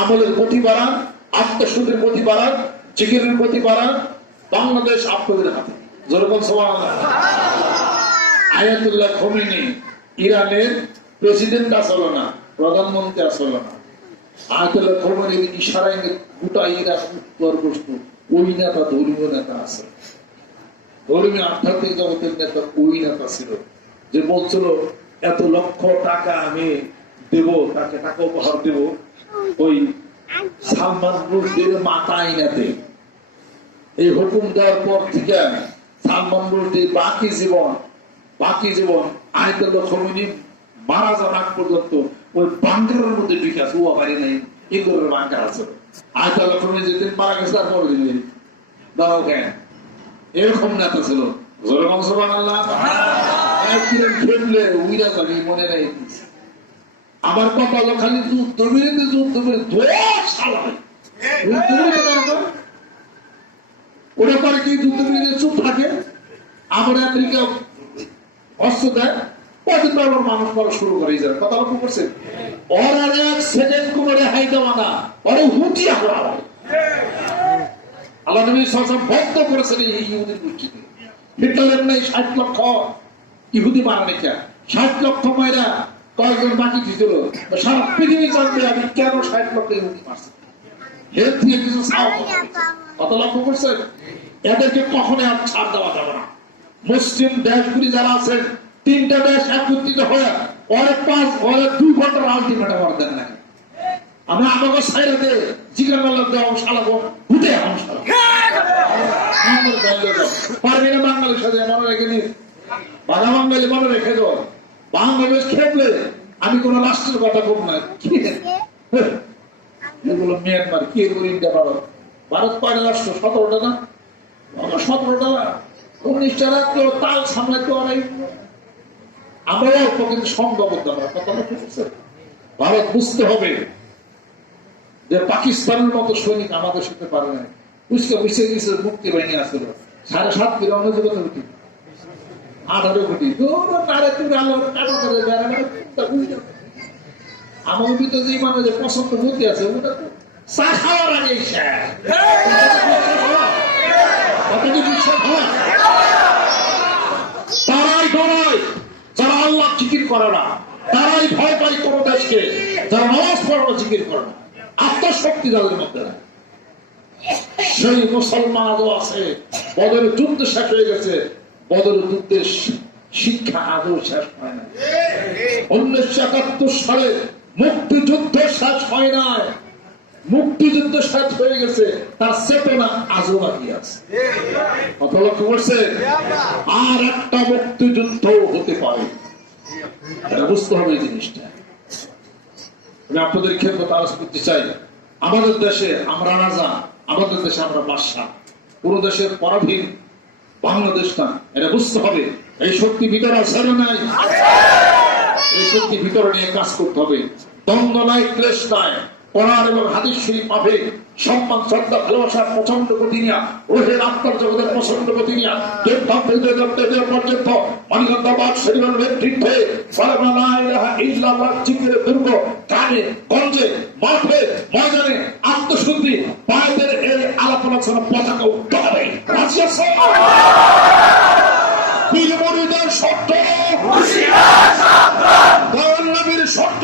আমলের গতি বাড়ান, আত্মশুদ্ধির গতি বাড়ান, জিকিরের গতি বাড়ান। বাংলাদেশ আপনাদের হাতে। যেরকম সুবহানাল্লাহ। আয়াতুল্লাহ খোমেনি ইরানের প্রেসিডেন্ট আসল না, প্রধানমন্ত্রী আসল না। আয়াতুল্লাহ খোমেনির ইশারায় গোটা ইরাক উত্তর বস্তু ওই নেতা, ধর্মীয় নেতা আছে, ধর্মীয় আধ্যাত্মিক জগতের নেতা ওই নেতা ছিল, যে বলছিল এত লক্ষ টাকা আমি দেব, তাকে টাকা উপহার দেব ওই সালমান রুশদির মাথা আইনাতে। এই হুকুম দেওয়ার পর থেকে সালমান রুশদি বাকি জীবন আয়াতুল্লাহ খোমেনি মারা যাওয়ার আগ পর্যন্ত ওই বাংকারের মধ্যে ঢুকে আছে। ও বাড়ি নাই, এগুলোর বাংকার আছে। আয়াতুল্লাহ খোমেনি যেদিন মারা গেছে তারপর দিন দাও কেন, এরকম নেতা ছিল। যেরকম সুবহানাল্লাহ। খেললে উইরা যাবে মনে নেই। আমার কথা হলো খালি যুদ্ধ বিরোধী ওরা করে কি যুদ্ধ বিরোধী চুপ থাকে। আমার আমেরিকা অস্ত্র দেয়, কদিন পর মানুষ পড়া শুরু করে যায়। কথা লক্ষ্য করছে? ওর আর এক সেকেন্ড কোনো রেহাই দেওয়া না, ওরে হুটিয়া করা হয়। আল্লাহ নবী সাল্লাল্লাহু আলাইহি ওয়াসাল্লাম বন্ধ করেছেন এই ইহুদির গোষ্ঠীকে। হিটলারের নাই 60 লক্ষ ইহুদি মারা নাকি, 60 লক্ষ মায়েরা কয়েকজন বাকি ছিল। সারা পৃথিবী জানবে আমি কেন 60 লক্ষ ইহুদি মারছি। এর থেকে কিছু কত লক্ষ্য করছেন? এদেরকে কখনো আর ছাড় দেওয়া যাবে না। মুসলিম দেশগুলি যারা আছেন, 3টা দেশ একত্রিত হয়ে ওরে 2 ঘন্টার আলটিমেটাম আর দেন নাকি। আমরা আমাকে সাইরা দে জিজ্ঞাসা করলাম দেওয়া শালাবো হুটে পারবি না। বাঙালির সাথে মনে রেখে নি, বাঘা বাঙালি মনে রেখে দো। বাংলাদেশ খেললে আমি কোন রাষ্ট্রের কথা বলব না। এগুলো মিয়ানমার কি এগুলো ইন্ডিয়া ভারত 5টা রাষ্ট্র, 17টা না, 17টা 19টা রাষ্ট্র তাল সামলাতে পারে। আমরা অল্প কিন্তু সম্ভবত কথা বলছে। ভারত বুঝতে হবে যে পাকিস্তানের মতো সৈনিক আমাদের সাথে পারে না। বুঝতে গেছে মুক্তি বাহিনী আসছিল 7.5 কোটি অনুযোগত কোটি 18 কোটি আমার ভিতরে যে মানুষের পছন্দ বুদ্ধি আছে ওটা তো চা খাওয়ার আগে তারাই ডরায় যারা আল্লাহ জিকির করে না, তারাই ভয় পায় কোন দেশকে যারা নামাজ পড়ানো জিকির করে না। আত্মশক্তি যাদের মধ্যে নাই। সেই মুসলমান আজও আছে। বদরের যুদ্ধ শেষ হয়ে গেছে, বদরের যুদ্ধের শিক্ষা আজও শেষ হয় না। 1971 সালে মুক্তিযুদ্ধ শেষ হয় নাই, মুক্তিযুদ্ধ শেষ হয়ে গেছে, তার চেতনা আজও বাকি আছে। কত লক্ষ্য করছে? আর একটা মুক্তিযুদ্ধ হতে পারে, এটা বুঝতে হবে এই জিনিসটা। আমি আপনাদের ক্ষেত্রে তালাশ করতে চাই, আমাদের দেশে আমরা রাজা, আমাদের দেশে আমরা বাদশা, কোন দেশের পরাধীন বাংলাদেশ না, এটা বুঝতে হবে। এই শক্তি ভিতরে আছে না নাই? এই শক্তি ভিতরে নিয়ে কাজ করতে হবে। দ্বন্দ্ব নাই, ক্লেশ নাই, কোরআন এবং হাদিস শরীফ মাফিক সম্মান, শ্রদ্ধা, ভালোবাসা, পছন্দ গতি নিয়া, রোহের আত্মার জগতের পছন্দ গতি নিয়া পর্যন্ত মানিকন্দাবাদ শরীফের নেতৃত্বে জিকিরের দুর্গ কানে, গঞ্জে, মাঠে, ময়দানে আত্মশুদ্ধি পায়েদের এই আলাপ আলোচনা পতাকা উঠতে হবে। পীরমুরিদের শর্ত নবীর শর্ত